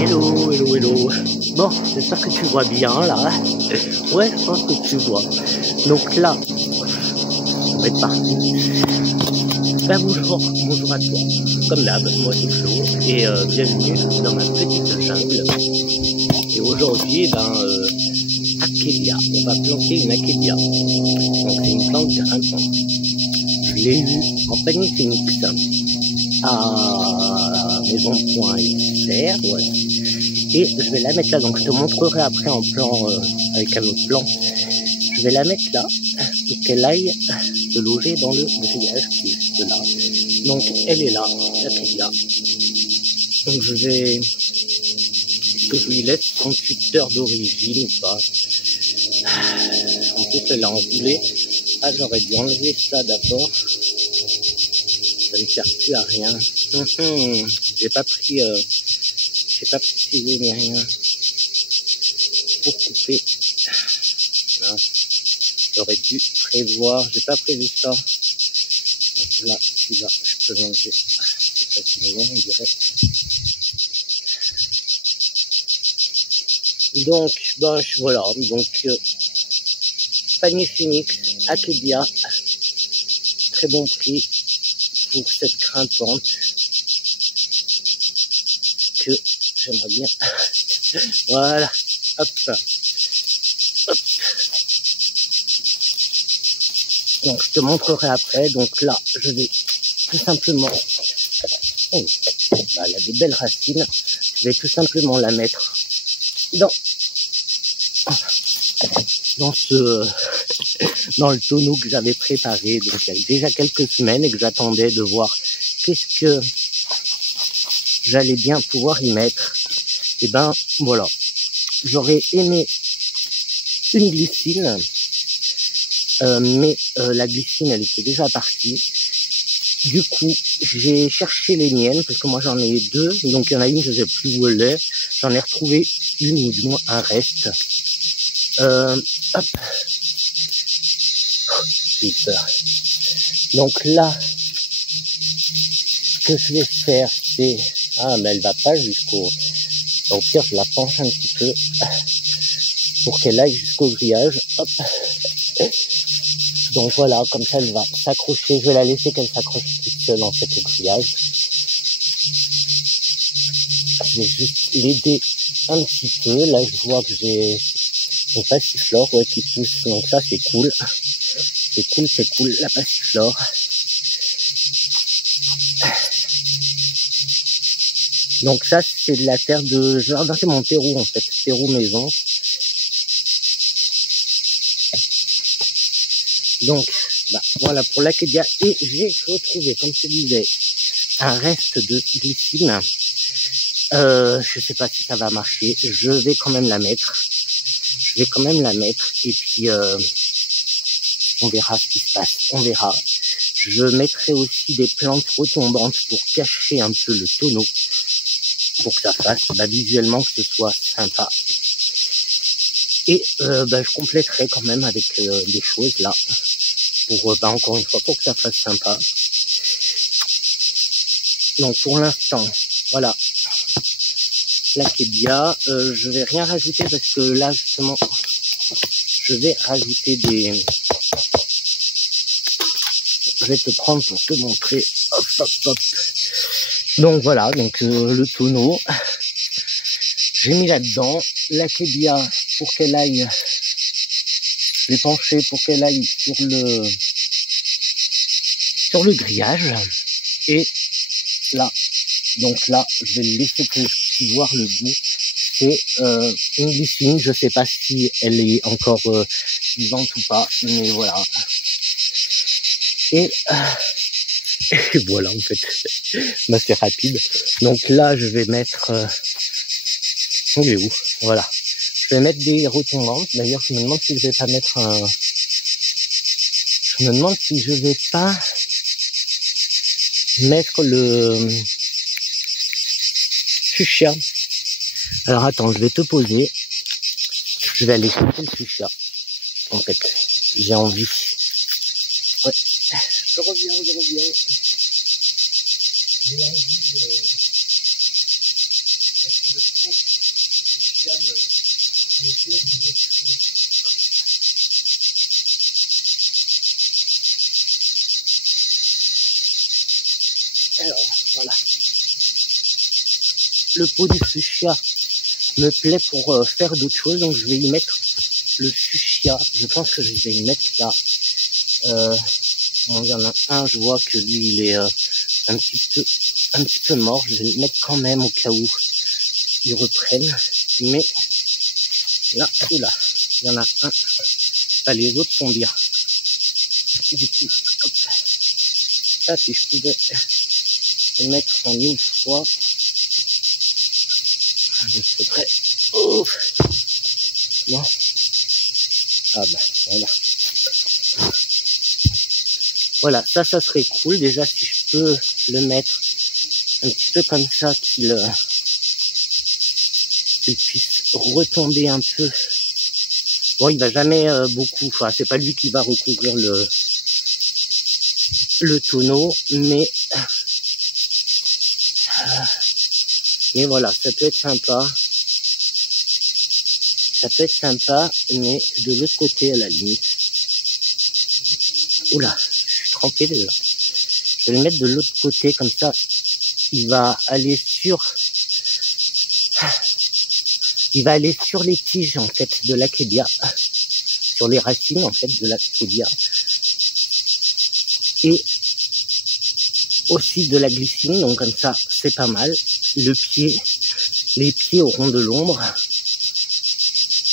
Hello, hello, hello. Bon, j'espère que tu vois bien là. Ouais, je pense que tu vois. Donc là, on va être parti. Ben bonjour à toi. Comme d'hab, moi c'est Flo et bienvenue dans ma petite jungle. Et aujourd'hui, Acadia. On va planter une Acadia. Donc c'est une plante grimpante. Je l'ai eue en panier phoenix à maison.fr, ouais. Et je vais la mettre là, donc je te montrerai après en plan avec un autre plan. Je vais la mettre là pour qu'elle aille se loger dans le grillage qui est juste là. Donc elle est là, l'Acadia. Donc je vais... Est-ce que je lui laisse son tuteur d'origine ou pas? En plus elle a enroulé. Ah, j'aurais dû enlever ça d'abord. Ça ne sert plus à rien. J'ai pas pris ciseaux ni rien pour couper. Là, j'aurais dû prévoir. J'ai pas prévu ça. Donc là, celui-là, je peux l'enlever. C'est facilement, on dirait. Donc, voilà. Donc, panier phoenix, Acadia, très bon prix pour cette grimpante que j'aimerais bien. Voilà, hop. Donc je te montrerai après. Donc là, je vais tout simplement... Oh, elle a des belles racines. Je vais tout simplement la mettre dans le tonneau que j'avais préparé. Donc il y a déjà quelques semaines et que j'attendais de voir qu'est-ce que j'allais bien pouvoir y mettre. Et ben voilà, j'aurais aimé une glycine, mais la glycine elle était déjà partie. Du coup j'ai cherché les miennes parce que moi j'en ai deux, donc il y en a une je sais plus où elle est. J'en ai retrouvé une ou du moins un reste. Hop, j'ai peur. Donc là, ce que je vais faire, c'est... Ah, mais elle va pas jusqu'au... Au pire, je la penche un petit peu pour qu'elle aille jusqu'au grillage. Hop. Donc voilà, comme ça, elle va s'accrocher. Je vais la laisser qu'elle s'accroche toute seule, en fait, au grillage. Je vais juste l'aider un petit peu. Là, je vois que j'ai une passiflore, ouais, qui pousse. Donc ça, c'est cool. C'est cool, la passiflore. Donc ça, c'est de la terre de jardin, c'est mon terreau en fait, terreau maison. Donc, voilà pour l'Acadia. Et j'ai retrouvé, comme je te disais, un reste de glycine. Je sais pas si ça va marcher. Je vais quand même la mettre. Et puis, on verra ce qui se passe. On verra. Je mettrai aussi des plantes retombantes pour cacher un peu le tonneau. Pour que ça fasse visuellement que ce soit sympa. Et je compléterai quand même avec des choses là. Pour encore une fois, pour que ça fasse sympa. Donc pour l'instant, voilà. L'Acadia, je vais rien rajouter parce que là justement, je vais rajouter des... Je vais te prendre pour te montrer. Hop, hop, hop. Donc voilà, donc le tonneau, j'ai mis là-dedans l'Acadia pour qu'elle aille, je l'ai penché pour qu'elle aille sur le grillage. Et là, donc là, je vais le laisser que je puisse voir le bout. C'est une glycine, je sais pas si elle est encore vivante ou pas, mais voilà. Et voilà en fait, c'est rapide. Donc là je vais mettre, on est où? Voilà, je vais mettre des retombantes. D'ailleurs je me demande si je vais pas mettre le fuchsia. Alors attends, je vais te poser, je vais aller chercher le fuchsia. En fait, j'ai envie. Ouais. Je reviens. J'ai envie Alors, voilà. Le pot du fuchsia me plaît pour faire d'autres choses, donc je vais y mettre le fuchsia. Je pense que je vais y mettre là. Il y en a un, je vois que lui il est un petit peu mort. Je vais le mettre quand même au cas où ils reprennent. Mais là, oula, il y en a un. Enfin, les autres sont bien. Du coup, hop. Ça, si je pouvais le mettre en une fois, il faudrait. Ouf. Bon. Ah bah voilà. Voilà, ça serait cool. Déjà, si je peux le mettre un petit peu comme ça, qu'il puisse retomber un peu. Bon, il va jamais beaucoup. Enfin, c'est pas lui qui va recouvrir le tonneau, mais voilà, ça peut être sympa. Ça peut être sympa, mais de l'autre côté, à la limite. Oula, je suis trempé déjà. Je vais le mettre de l'autre côté, comme ça, il va aller sur les tiges, en fait, de l'Akebia. Sur les racines, en fait, de l'Akebia. Et aussi de la glycine, donc comme ça, c'est pas mal. Les pieds auront de l'ombre.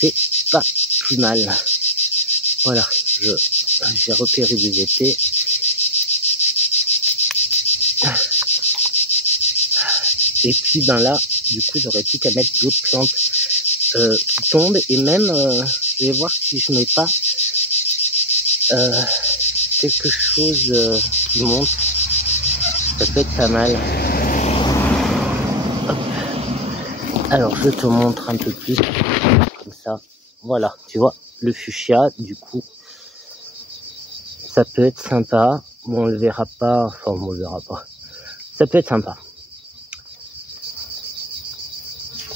C'est pas plus mal. Voilà, j'ai repéré où ils étaient. Et puis ben là, du coup, j'aurais plus qu'à mettre d'autres plantes qui tombent. Et même, je vais voir si je mets pas quelque chose qui monte. Ça peut être pas mal. Hop. Alors, je te montre un peu plus. Comme ça. Voilà, tu vois, le fuchsia, du coup, ça peut être sympa. Bon, on le verra pas. Enfin, on le verra pas. Ça peut être sympa.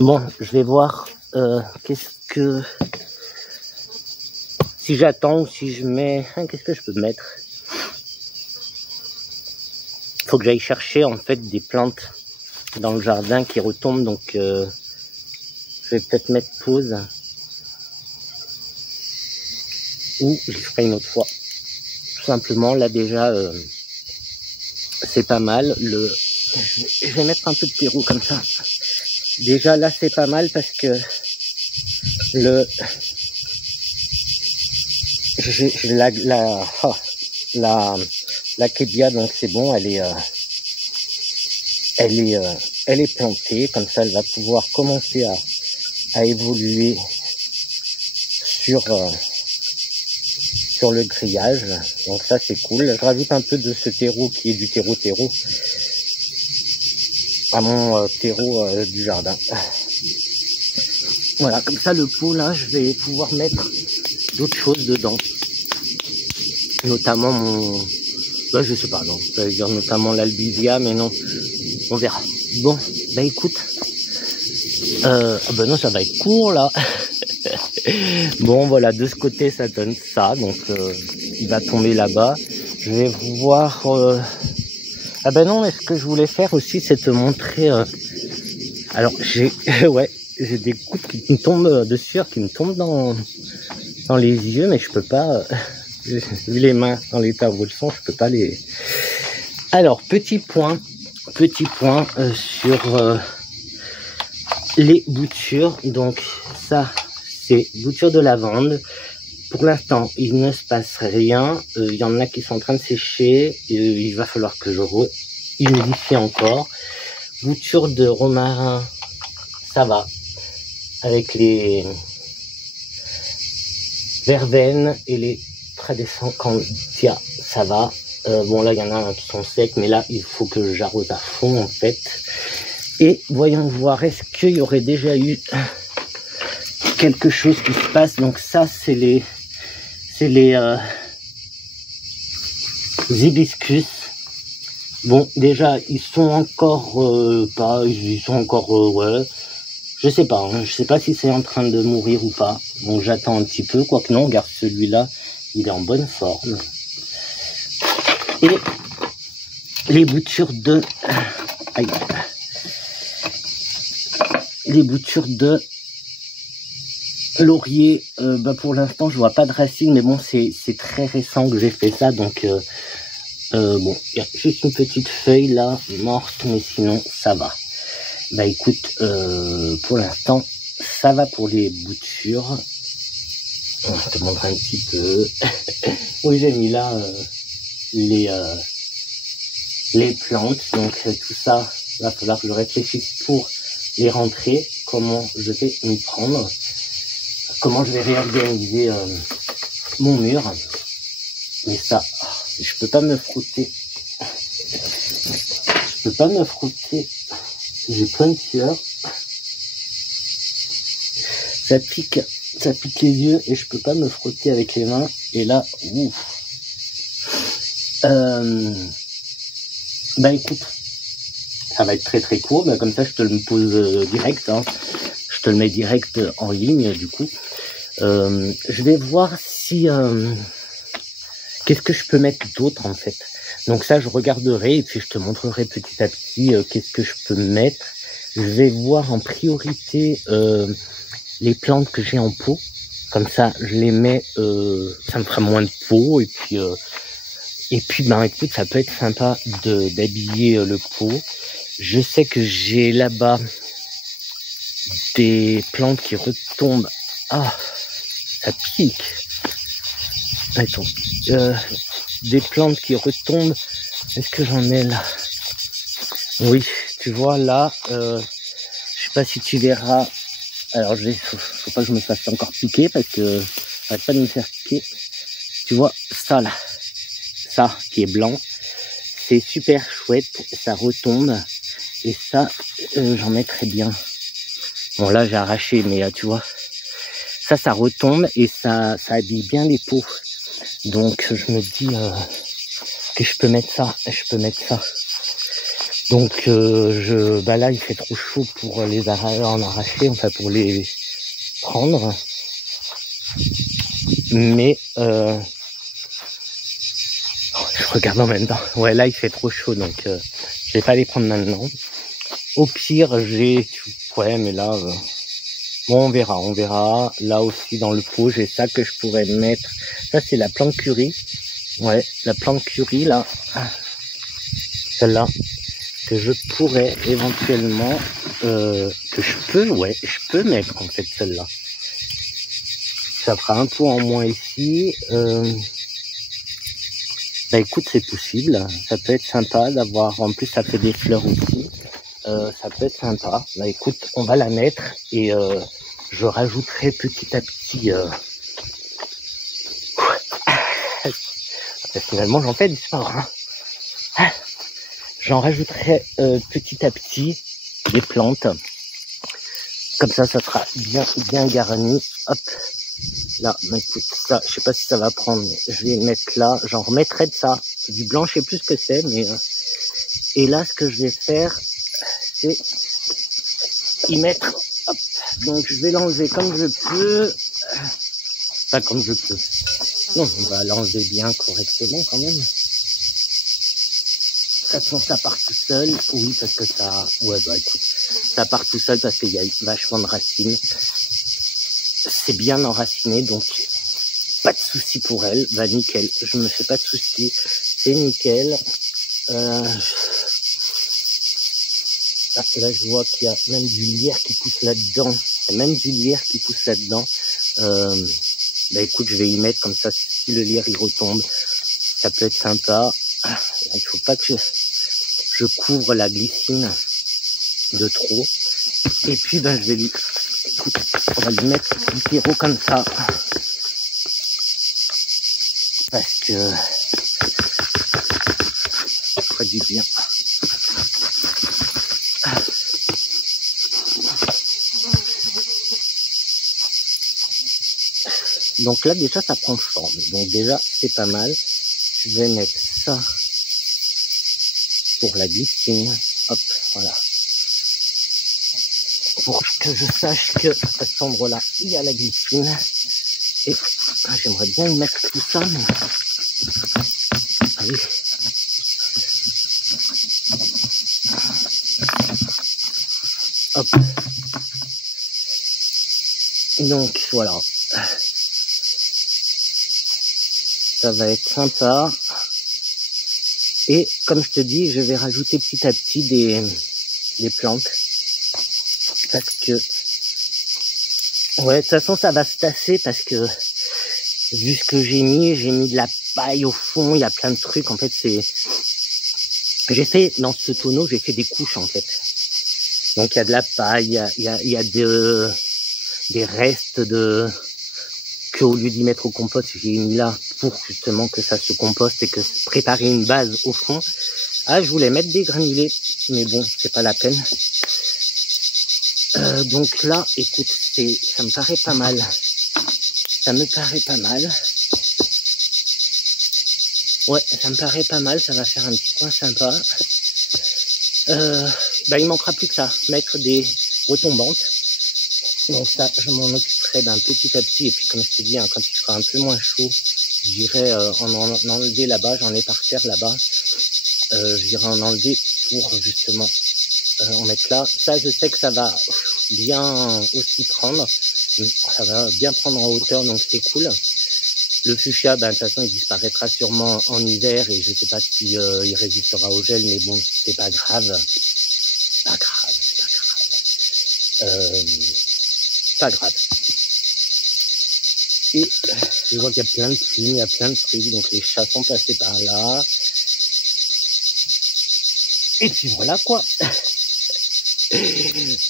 Bon, je vais voir si j'attends ou si je mets... qu'est-ce que je peux mettre? Faut que j'aille chercher en fait des plantes dans le jardin qui retombent, donc je vais peut-être mettre pause. Ou je le ferai une autre fois. Tout simplement, là déjà, c'est pas mal. Je vais mettre un peu de terreau comme ça. Déjà là, c'est pas mal parce que la Kebia, donc c'est bon, elle est plantée. Comme ça, elle va pouvoir commencer à évoluer sur le grillage. Donc ça, c'est cool. Je rajoute un peu de ce terreau qui est du terreau à mon terreau du jardin. Voilà, comme ça le pot là, je vais pouvoir mettre d'autres choses dedans. Notamment je sais pas, non, ça veut dire notamment l'albizia, mais non, on verra. Bon, bah écoute, non, ça va être court là. Bon, voilà, de ce côté ça donne ça, donc il va tomber là-bas. Je vais voir... Ah ben non, mais ce que je voulais faire aussi, c'est te montrer... Alors, j'ai j'ai des gouttes qui me tombent dessus, qui me tombent dans les yeux, mais je peux pas... vu les mains dans l'état où elles sont, je peux pas les... Alors, petit point sur les boutures. Donc, ça, c'est bouture de lavande. Pour l'instant, il ne se passe rien. Il y en a qui sont en train de sécher. Il va falloir que je humidifie encore. Bouture de romarin, ça va. Avec les verveines et les Tradescantia, ça va. Bon, là, il y en a qui sont secs, mais là, il faut que j'arrose à fond, en fait. Et voyons voir, est-ce qu'il y aurait déjà eu quelque chose qui se passe? Donc ça, c'est les hibiscus. Bon, déjà, ils sont encore ils sont encore, ouais, je sais pas, hein, je sais pas si c'est en train de mourir ou pas. Donc j'attends un petit peu, quoique non, regarde celui-là, il est en bonne forme. Et les boutures de... Aïe. Les boutures de laurier, bah pour l'instant je vois pas de racines, mais bon c'est très récent que j'ai fait ça, donc bon, il y a juste une petite feuille là, morte, mais sinon ça va. Bah écoute, pour l'instant ça va pour les boutures. Je te montre un petit peu. Oui, j'ai mis là les plantes, donc tout ça, il va falloir que je réfléchisse pour les rentrer, comment je vais m'y prendre, comment je vais réorganiser mon mur. Mais ça, je peux pas me frotter. Je peux pas me frotter. J'ai plein de sueur. Ça pique les yeux et je peux pas me frotter avec les mains. Et là, ouf. Bah écoute, ça va être très très court, bah, comme ça je te le pose direct, hein. Je te le mets direct en ligne du coup. Je vais voir si... qu'est-ce que je peux mettre d'autre en fait. Donc ça je regarderai et puis je te montrerai petit à petit qu'est-ce que je peux mettre. Je vais voir en priorité les plantes que j'ai en pot. Comme ça je les mets, ça me fera moins de pot et puis ben écoute, ça peut être sympa d'habiller le pot. Je sais que j'ai là-bas des plantes qui retombent. Ah, ça pique. Attends, des plantes qui retombent. Est-ce que j'en ai là? Oui, tu vois là, je sais pas si tu verras. Alors faut pas que je me fasse encore piquer parce que j'arrête pas de me faire piquer. Tu vois ça là, ça qui est blanc, c'est super chouette, ça retombe et ça j'en mettrais bien. Bon là j'ai arraché, mais tu vois, ça retombe et ça habille bien les peaux. Donc je me dis que je peux mettre ça, Donc bah là il fait trop chaud pour les en arracher, enfin pour les prendre. Mais je regarde en même temps. Ouais là il fait trop chaud, donc je vais pas les prendre maintenant. Au pire ouais mais là bon on verra. Là aussi dans le pot j'ai ça que je pourrais mettre. Ça c'est la plante curry. Ouais, la plante curry là, celle-là, que je pourrais éventuellement, que je peux mettre en fait celle-là. Ça fera un pot en moins ici. Bah écoute, c'est possible, ça peut être sympa d'avoir, en plus ça fait des fleurs aussi, ça peut être sympa. Bah écoute, on va la mettre et je rajouterai petit à petit. Finalement j'en fais du sport, hein. J'en rajouterai petit à petit des plantes. Comme ça sera bien garni. Hop, là, bah, écoute, ça, je sais pas si ça va prendre, mais je vais mettre là. J'en remettrai de ça. Du blanc, je sais plus ce que c'est, mais et là, ce que je vais faire, c'est y mettre. Hop, donc je vais l'enlever comme je peux. Pas comme je peux. Non, on va l'enlever bien correctement quand même. De toute façon, ça part tout seul. Oui, parce que ça... Ouais, bah écoute, ça part tout seul parce qu'il y a vachement de racines. C'est bien enraciné, donc pas de souci pour elle. Bah nickel, je me fais pas de soucis. C'est nickel. Là, je vois qu'il y a même du lierre qui pousse là-dedans. Il y a même du lierre qui pousse là-dedans. Bah écoute, je vais y mettre comme ça, si le lierre il retombe, ça peut être sympa. Là, il faut pas que je couvre la glycine de trop. Et puis ben je vais lui, écoute, on va lui mettre du terreau comme ça. Parce que ça ferait du bien. Donc là déjà ça prend forme, donc déjà c'est pas mal. Je vais mettre ça pour la glycine. Hop, voilà. Pour que je sache que à cet endroit-là, il y a la glycine. Et j'aimerais bien y mettre tout ça, mais... Allez. Hop. Donc, voilà. Ça va être sympa. Et comme je te dis, je vais rajouter petit à petit des plantes. Parce que... Ouais, de toute façon, ça va se tasser parce que... Vu ce que j'ai mis de la paille au fond, il y a plein de trucs. En fait, c'est... J'ai fait, dans ce tonneau, j'ai fait des couches, en fait. Donc, il y a de la paille, il y a des restes qu'au lieu d'y mettre au compost, j'ai mis là pour justement que ça se composte et que préparer une base au fond. Ah, je voulais mettre des granulés, mais bon, c'est pas la peine. Donc là, écoute, ça me paraît pas mal. Ça me paraît pas mal. Ouais, ça me paraît pas mal, ça va faire un petit coin sympa. Il manquera plus que ça, mettre des retombantes. Donc ça, je m'en occuperai d'un petit à petit. Et puis comme je te dis, hein, quand il fera un peu moins chaud, j'irai en enlever là-bas. J'en ai par terre là-bas. J'irai en enlever pour justement en mettre là. Ça, je sais que ça va bien aussi prendre. Ça va bien prendre en hauteur, donc c'est cool. Le fuchsia, de toute façon, il disparaîtra sûrement en hiver et je sais pas si il résistera au gel, mais bon, c'est pas grave. C'est pas grave, c'est pas grave. C'est pas grave. Et je vois qu'il y a plein de plumes, il y a plein de trucs, donc les chats sont passés par là. Et puis voilà quoi.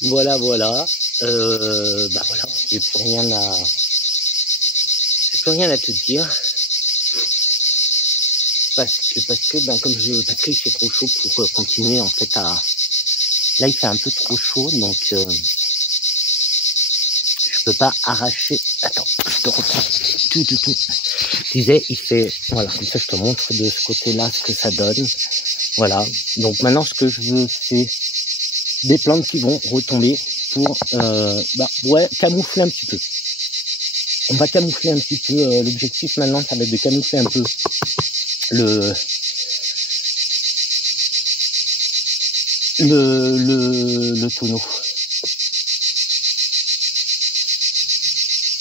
Voilà. Voilà, j'ai plus rien à te dire. Parce qu'il fait trop chaud pour continuer en fait à... Là il fait un peu trop chaud, donc je peux pas arracher. Attends, je te reprends. Tout. Je disais, il fait... Voilà, comme ça je te montre de ce côté-là ce que ça donne. Voilà, donc maintenant ce que je veux c'est des plantes qui vont retomber pour camoufler un petit peu. On va camoufler un petit peu, l'objectif maintenant ça va être de camoufler un peu le tonneau.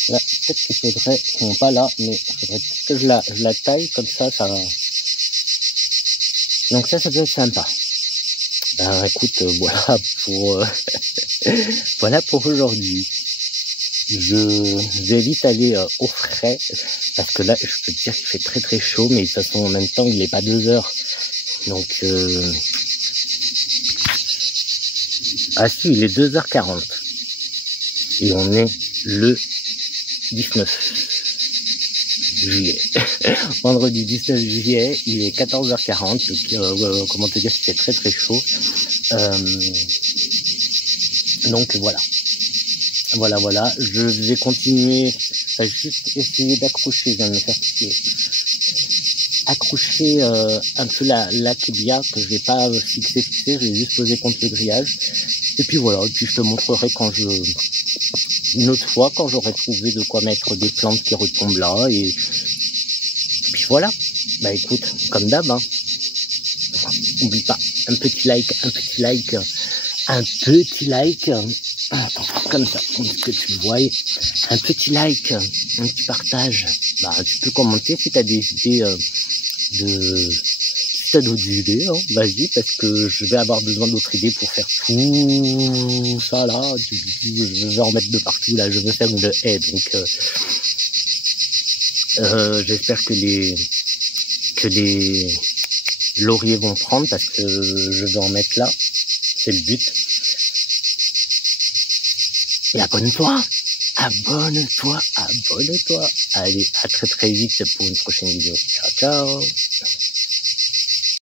Là, peut-être qu'il faudrait, non pas là, mais il faudrait que je la taille comme ça va. Donc ça peut être sympa. Ben écoute, voilà pour voilà pour aujourd'hui. Je vais vite aller au frais parce que là je peux te dire qu'il fait très très chaud, mais de toute façon en même temps il n'est pas 2 heures, donc ah si, il est 2h40 et on est le 19 juillet. Vendredi 19 juillet, il est 14h40, donc comment te dire qu'il fait très très chaud. Donc voilà, je vais continuer, juste essayer d'accrocher, je viens de me faire accrocher un peu la tibia que je vais pas fixer, je vais juste poser contre le grillage. Et puis voilà, et puis je te montrerai une autre fois quand j'aurai trouvé de quoi mettre des plantes qui retombent là. Et puis voilà, bah écoute, comme d'hab, hein. N'oublie pas, un petit like, attends, comme ça, comme que tu le vois, un petit like, un petit partage. Bah tu peux commenter si tu as des idées si t'as d'autres idées, hein, vas-y, parce que je vais avoir besoin d'autres idées pour faire tout ça là. Je vais en mettre de partout là, je veux faire une haie, donc j'espère que les lauriers vont prendre parce que je vais en mettre là, c'est le but. Et abonne-toi. Allez, à très très vite pour une prochaine vidéo. Ciao.